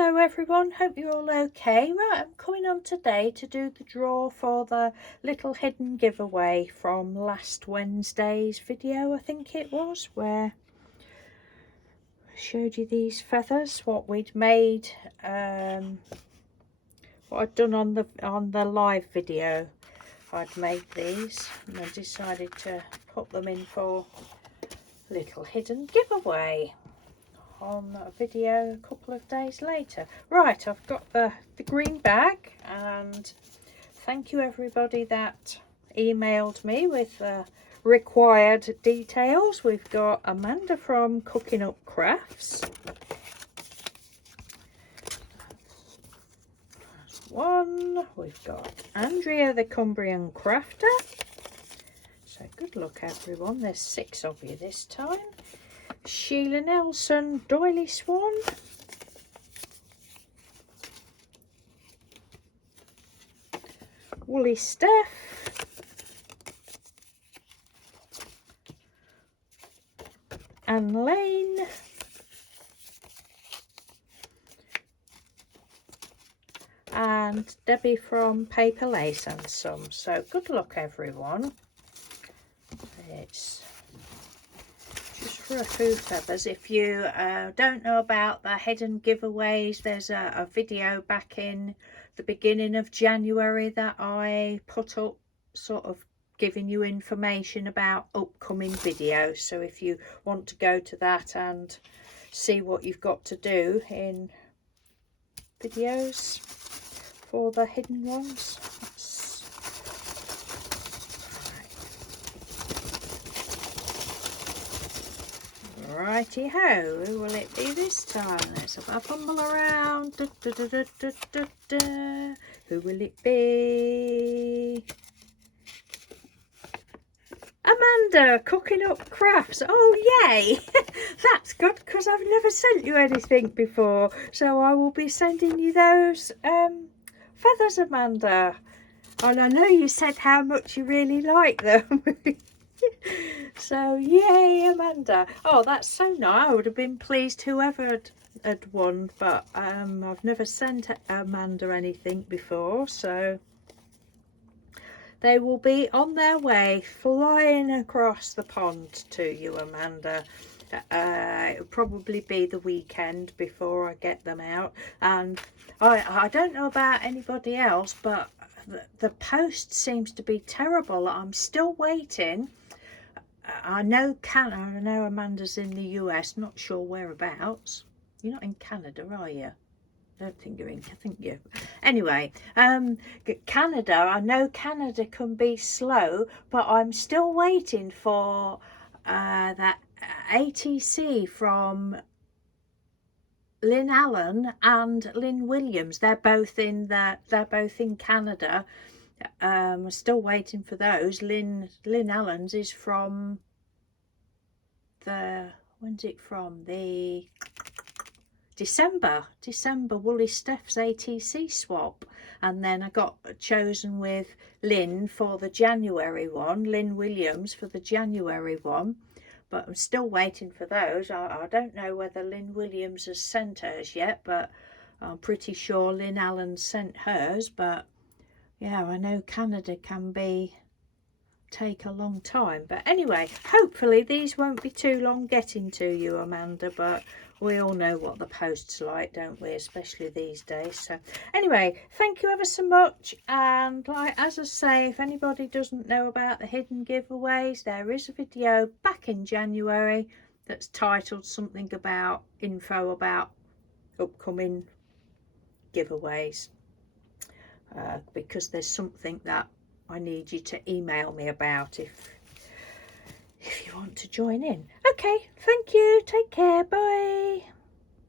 Hello everyone, hope you're all okay. Right, I'm coming on today to do the draw for the little hidden giveaway from last Wednesday's video, I think it was, where I showed you these feathers, what we'd made, what I'd done on the live video. I'd made these and I decided to put them in for a little hidden giveaway on a video a couple of days later. Right, I've got the green bag, and thank you everybody that emailed me with required details. We've got Amanda from Cooking Up Crafts. That's one. We've got Andrea the Cumbrian Crafter. So good luck everyone, there's 6 of you this time. Sheila Nelson, Doily Swan, Woolly Steph, Anne Lane, and Debbie from Paper Lace and Some. So good luck everyone. It's for a few feathers. If you don't know about the hidden giveaways, there's a video back in the beginning of January that I put up, sort of giving you information about upcoming videos. So if you want to go to that and see what you've got to do in videos for the hidden ones. Righty ho, who will it be this time? Let's have a fumble around. Da, da, da, da, da, da, da. Who will it be? Amanda, Cooking Up Crafts. Oh yay! That's good, because I've never sent you anything before, so I will be sending you those feathers, Amanda. And I know you said how much you really like them. So yay, Amanda. Oh, that's so nice. I would have been pleased whoever had won, but I've never sent Amanda anything before, so they will be on their way flying across the pond to you, Amanda. It'll probably be the weekend before I get them out, and I don't know about anybody else, but the post seems to be terrible. I'm still waiting. I know Amanda's in the US, not sure whereabouts. You're not in Canada, are you? I don't think you're in, I think you. Anyway, Canada, I know Canada can be slow, but I'm still waiting for that ATC from Lynn Allen and Lynn Williams. They're both in Canada. I'm still waiting for those. Lynn Allen's is from when's it from? The December Woolly Steph's ATC swap, and then I got chosen with Lynn for the January one, Lynn Williams for the January one, but I'm still waiting for those. I don't know whether Lynn Williams has sent hers yet, but I'm pretty sure Lynn Allen sent hers. But yeah, I know Canada can take a long time, but anyway, hopefully these won't be too long getting to you, Amanda, but we all know what the post's like, don't we, especially these days. So anyway, thank you ever so much, and as I say, if anybody doesn't know about the hidden giveaways, there is a video back in January that's titled something about info about upcoming giveaways, because there's something that I need you to email me about if you want to join in. Okay, thank you, take care, bye.